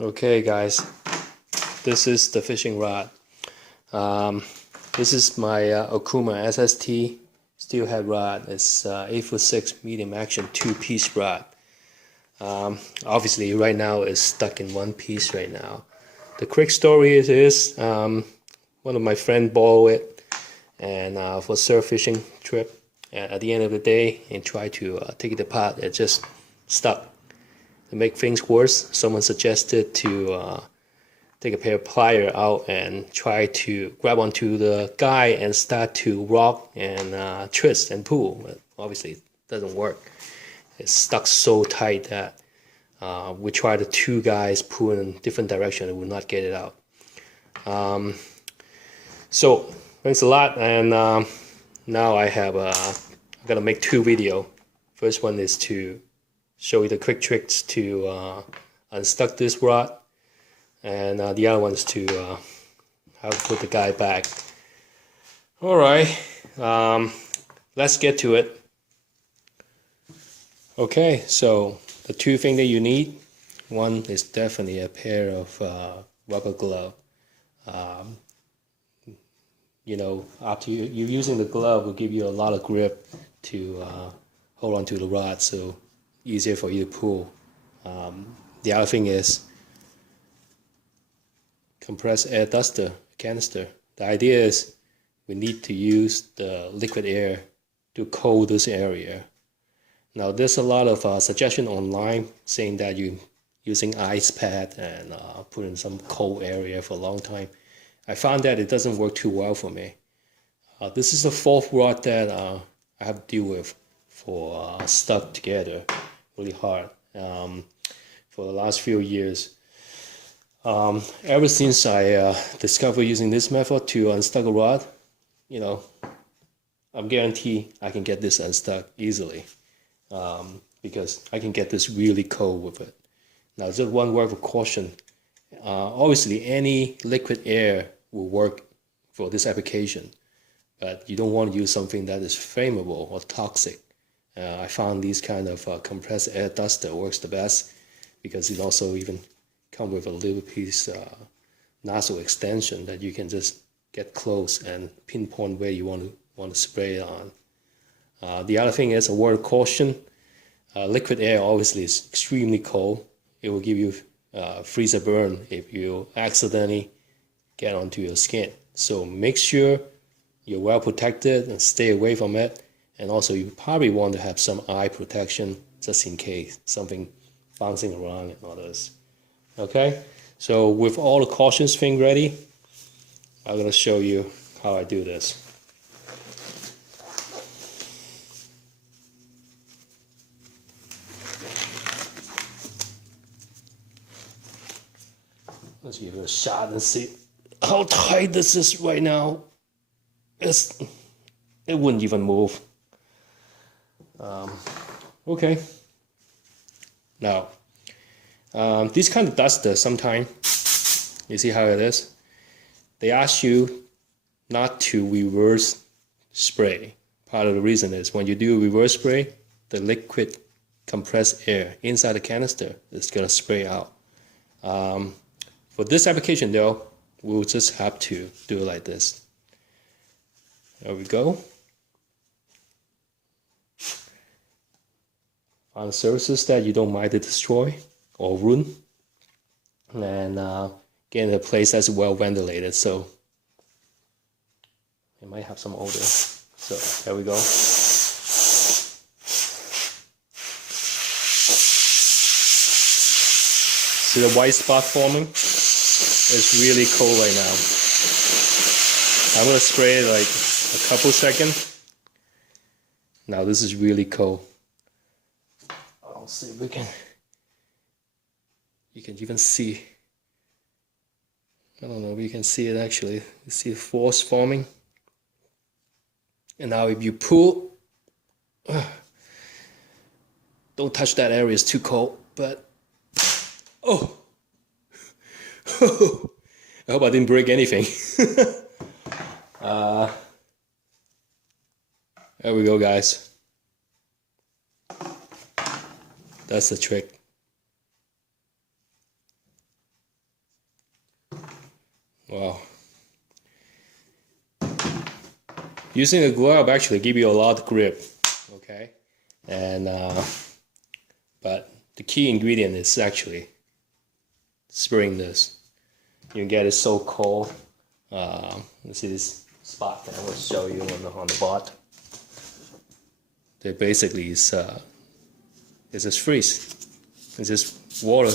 Okay guys, this is the fishing rod. This is my Okuma SST steelhead rod. It's 8'6" medium action 2-piece rod. Obviously right now it's stuck in one piece right now. The quick story is one of my friends borrowed it and for surf fishing trip, and at the end of the day and try to take it apart, it just stuck. To make things worse, someone suggested to take a pair of pliers out and try to grab onto the guy and start to rock and twist and pull. But obviously it doesn't work. It's stuck so tight that we tried the two guys pull in different directions and would not get it out. So thanks a lot, and now I have I'm gonna make two videos. First one is to show you the quick tricks to unstuck this rod, and the other one is to how to put the guy back. Alright, let's get to it. Okay, so the two things that you need, one is definitely a pair of rubber glove. You know, after you're using the glove will give you a lot of grip to hold on to the rod, so easier for you to pull. The other thing is compressed air duster canister. The idea is we need to use the liquid air to cool this area. Now there's a lot of suggestion online saying that you using ice pad and put in some cold area for a long time. I found that it doesn't work too well for me. This is the fourth rod that I have to deal with for stuck together really hard for the last few years. Ever since I discovered using this method to unstuck a rod, you know, I'm guaranteed I can get this unstuck easily, because I can get this really cold with it. Now, just one word of caution. Obviously, any liquid air will work for this application, but you don't want to use something that is flammable or toxic. I found these kind of compressed air duster works the best because it also even come with a little piece nozzle extension that you can just get close and pinpoint where you want to spray it on. The other thing is a word of caution. Liquid air obviously is extremely cold. It will give you freezer burn if you accidentally get onto your skin. So make sure you're well protected and stay away from it. And also you probably want to have some eye protection just in case something bouncing around and all this. Okay, so with all the cautions thing ready, I'm going to show you how I do this. Let's give it a shot and see how tight this is right now. It wouldn't even move. Okay. Now, this kind of duster, sometimes, you see how it is? They ask you not to reverse spray. Part of the reason is when you do reverse spray, the liquid compressed air inside the canister is going to spray out. For this application though, we'll just have to do it like this. There we go. On surfaces that you don't mind to destroy or ruin, and get in a place that's well ventilated, so it might have some odor. So there we go. See the white spot forming? It's really cold right now. I'm gonna spray it like a couple seconds. Now this is really cold. I'll see if you can even see. I don't know if you can see it actually. You see the force forming. And now if you pull, don't touch that area, it's too cold, but oh, I hope I didn't break anything. There we go, guys. That's the trick. Using a glove actually give you a lot of grip, okay? And but the key ingredient is actually spraying this. You can get it so cold. Let's see this spot that I will show you on the bot. They basically is just freeze. It's just water.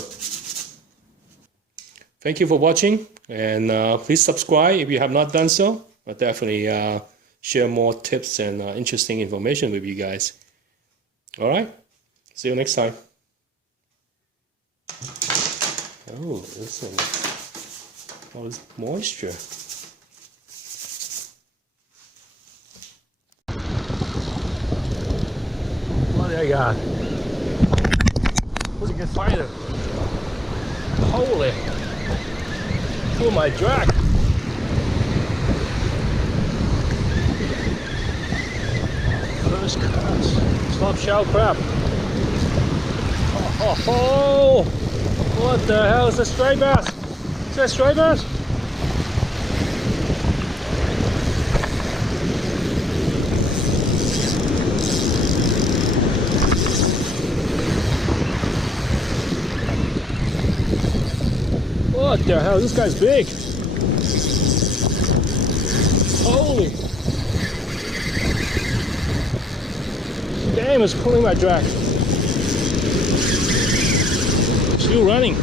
Thank you for watching, and please subscribe if you have not done so. I'll definitely share more tips and interesting information with you guys. All right, see you next time. Oh, this one. All this moisture. What do I got? What's a good fighter? Holy! Oh my drag! First class. Stop shell crab. Oh, what the hell is a stray bass? Is that a stray bass? What the hell? This guy's big. Holy. Damn, it's pulling my drag. Still running.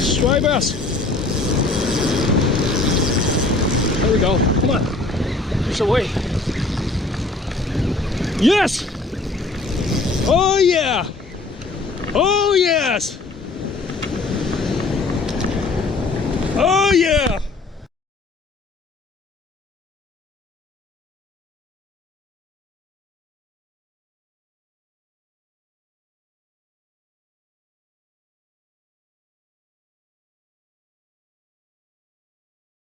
Stray bass. There we go. Come on. Push away. Yes! Oh yeah! Oh yes! Oh yeah!